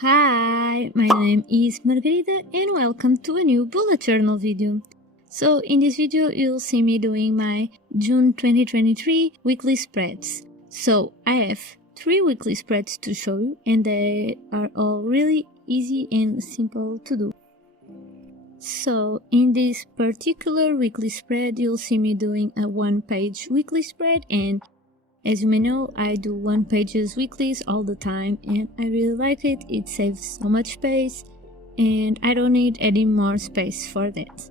Hi, my name is Margarida and welcome to a new bullet journal video. So in this video you'll see me doing my June 2023 weekly spreads. So I have 3 weekly spreads to show you and they are all really easy and simple to do. So in this particular weekly spread you'll see me doing a 1-page weekly spread, and as you may know, I do 1-pages weeklies all the time and I really like it. It saves so much space and I don't need any more space for that.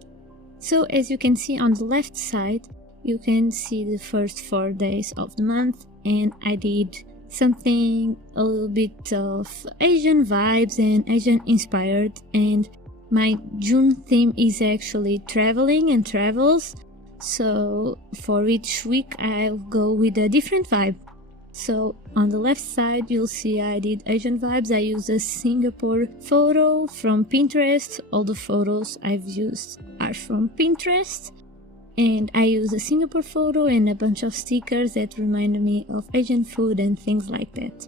So as you can see on the left side, you can see the first 4 days of the month, and I did something a little bit of Asian vibes and Asian inspired, and my June theme is actually traveling and travels. So for each week I'll go with a different vibe. So on the left side you'll see I did Asian vibes. I used a Singapore photo from Pinterest. All the photos I've used are from Pinterest. And I used a Singapore photo and a bunch of stickers that reminded me of Asian food and things like that.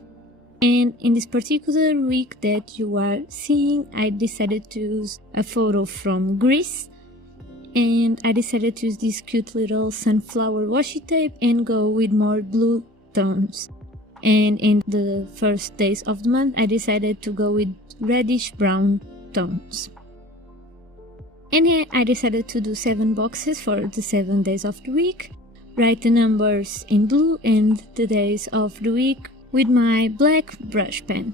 And in this particular week that you are seeing, I decided to use a photo from Greece. And I decided to use this cute little sunflower washi tape and go with more blue tones. And in the first days of the month I decided to go with reddish brown tones. And here I decided to do 7 boxes for the 7 days of the week, write the numbers in blue and the days of the week with my black brush pen.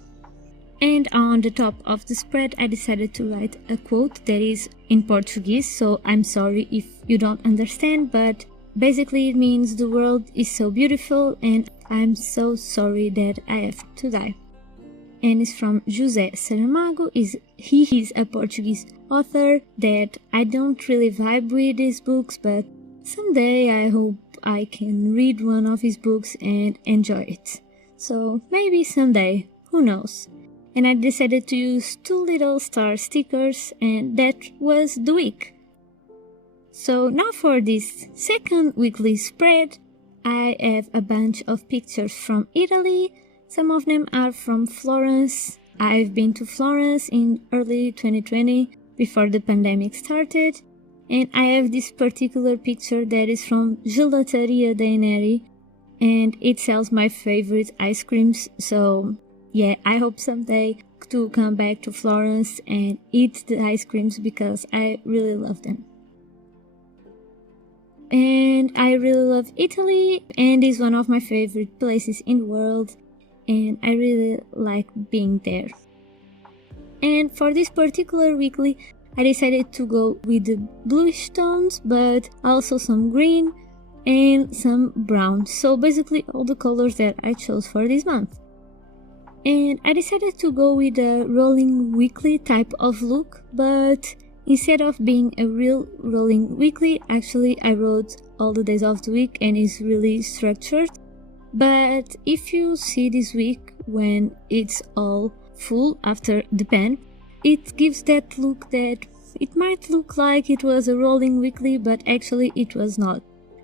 And on the top of the spread I decided to write a quote that is in Portuguese, so I'm sorry if you don't understand, but basically it means the world is so beautiful and I'm so sorry that I have to die. And it's from José Saramago. He is a Portuguese author that I don't really vibe with his books, but someday I hope I can read one of his books and enjoy it. So maybe someday, who knows. And I decided to use 2 little star stickers, and that was the week. So now for this second weekly spread, I have a bunch of pictures from Italy. Some of them are from Florence. I've been to Florence in early 2020 before the pandemic started, and I have this particular picture that is from Gelateria dei Neri, and it sells my favorite ice creams, so yeah, I hope someday to come back to Florence and eat the ice creams because I really love them. And I really love Italy, and it's one of my favorite places in the world, and I really like being there. And for this particular weekly, I decided to go with the bluish tones, but also some green and some brown. So basically all the colors that I chose for this month. And I decided to go with a rolling weekly type of look, but instead of being a real rolling weekly, actually I wrote all the days of the week and it's really structured. But if you see this week when it's all full after the pen, it gives that look that it might look like it was a rolling weekly, but actually it was not.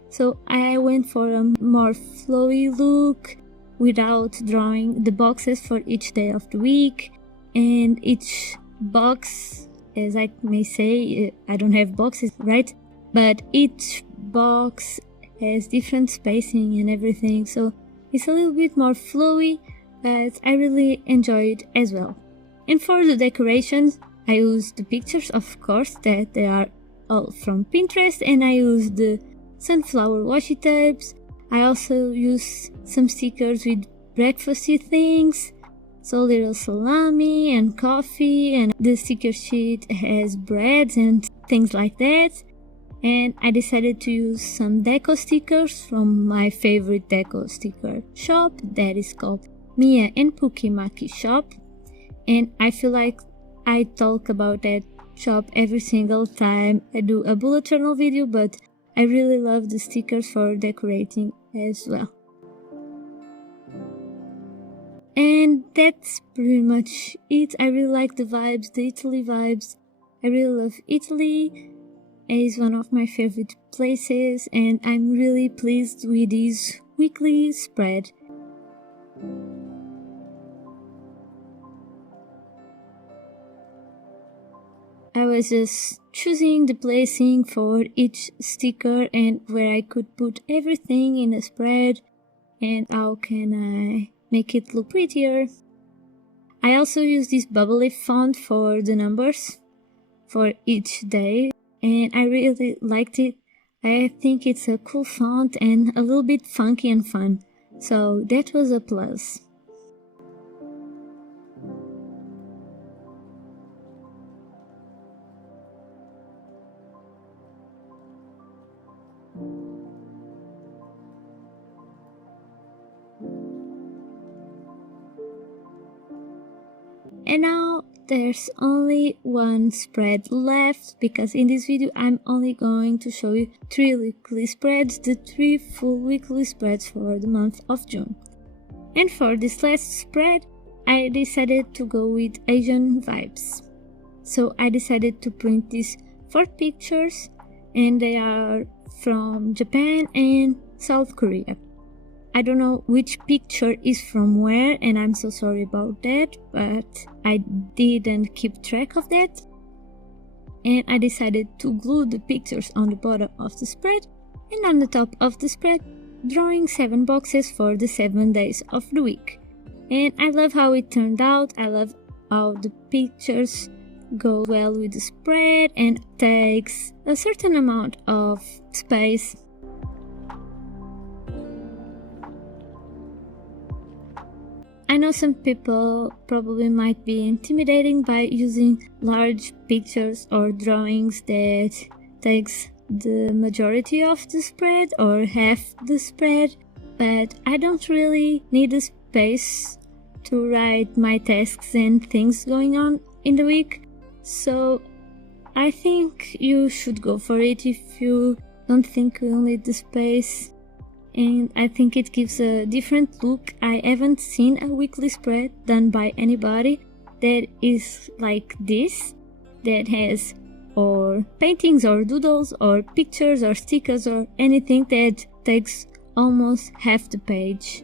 So I went for a more flowy look, without drawing the boxes for each day of the week, and each box, as I may say, I don't have boxes, right? But each box has different spacing and everything, so it's a little bit more flowy, but I really enjoy it as well. And for the decorations, I used the pictures, of course, that they are all from Pinterest, and I used the sunflower washi tapes. I also use some stickers with breakfasty things, so little salami and coffee, and the sticker sheet has breads and things like that. And I decided to use some deco stickers from my favorite deco sticker shop that is called Mia and Pukimaki shop, and I feel like I talk about that shop every single time I do a bullet journal video, but I really love the stickers for decorating as well. And that's pretty much it. I really like the vibes, the Italy vibes. I really love Italy. It is one of my favorite places and I'm really pleased with this weekly spread. I was just choosing the placing for each sticker and where I could put everything in a spread and how can I make it look prettier. I also use this Bubble font for the numbers for each day and I really liked it. I think it's a cool font and a little bit funky and fun, so that was a plus. And now there's only one spread left, because in this video I'm only going to show you 3 weekly spreads, the 3 full weekly spreads for the month of June. And for this last spread, I decided to go with Asian vibes. So I decided to print these 4 pictures, and they are from Japan and South Korea. I don't know which picture is from where, and I'm so sorry about that, but I didn't keep track of that. And I decided to glue the pictures on the bottom of the spread, and on the top of the spread, drawing 7 boxes for the 7 days of the week. And I love how it turned out. I love how the pictures go well with the spread and takes a certain amount of space. I know some people probably might be intimidating by using large pictures or drawings that takes the majority of the spread or half the spread, but I don't really need the space to write my tasks and things going on in the week, so I think you should go for it if you don't think you'll need the space. And I think it gives a different look. I haven't seen a weekly spread done by anybody that is like this, that has or paintings or doodles or pictures or stickers or anything that takes almost half the page,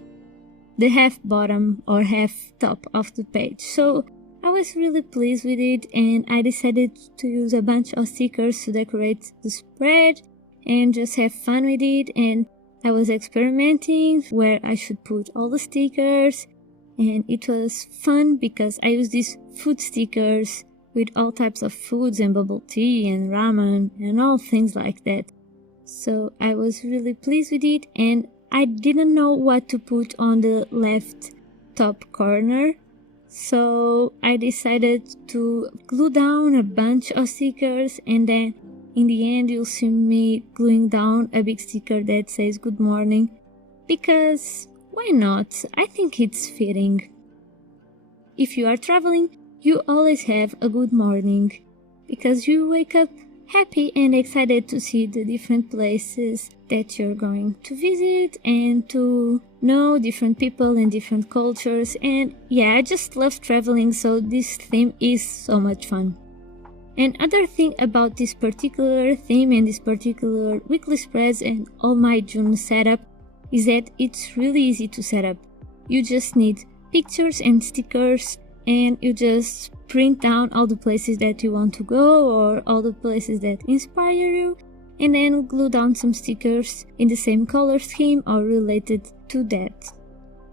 the half bottom or half top of the page. So I was really pleased with it, and I decided to use a bunch of stickers to decorate the spread and just have fun with it. And I was experimenting where I should put all the stickers, and it was fun because I used these food stickers with all types of foods and bubble tea and ramen and all things like that. So I was really pleased with it, and I didn't know what to put on the left top corner. So I decided to glue down a bunch of stickers, and then in the end you'll see me gluing down a big sticker that says good morning, because why not? I think it's fitting. If you are traveling, you always have a good morning, because you wake up happy and excited to see the different places that you're going to visit and to know different people and different cultures. And yeah, I just love traveling, so this theme is so much fun. Another thing about this particular theme and this particular weekly spreads and all my June setup is that it's really easy to set up. You just need pictures and stickers, and you just print down all the places that you want to go or all the places that inspire you, and then glue down some stickers in the same color scheme or related to that.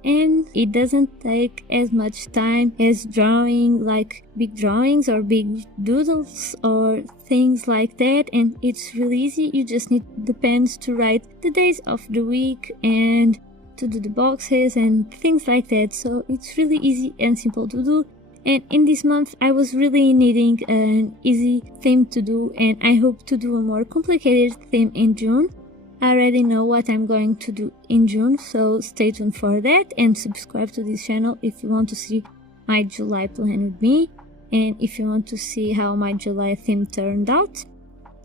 And it doesn't take as much time as drawing like big drawings or big doodles or things like that, and it's really easy. You just need the pens to write the days of the week and to do the boxes and things like that, so it's really easy and simple to do. And in this month I was really needing an easy theme to do, and I hope to do a more complicated theme in June. I already know what I'm going to do in June, so stay tuned for that and subscribe to this channel if you want to see my July plan with me, and if you want to see how my July theme turned out,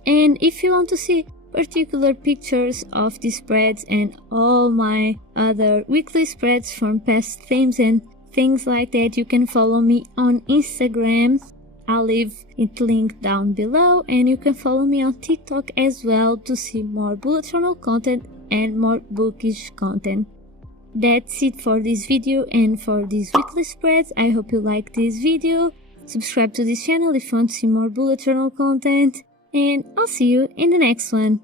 and if you want to see particular pictures of these spreads and all my other weekly spreads from past themes and things like that, you can follow me on Instagram. I'll leave it linked down below, and you can follow me on TikTok as well to see more bullet journal content and more bookish content. That's it for this video and for these weekly spreads. I hope you like this video. Subscribe to this channel if you want to see more bullet journal content, and I'll see you in the next one.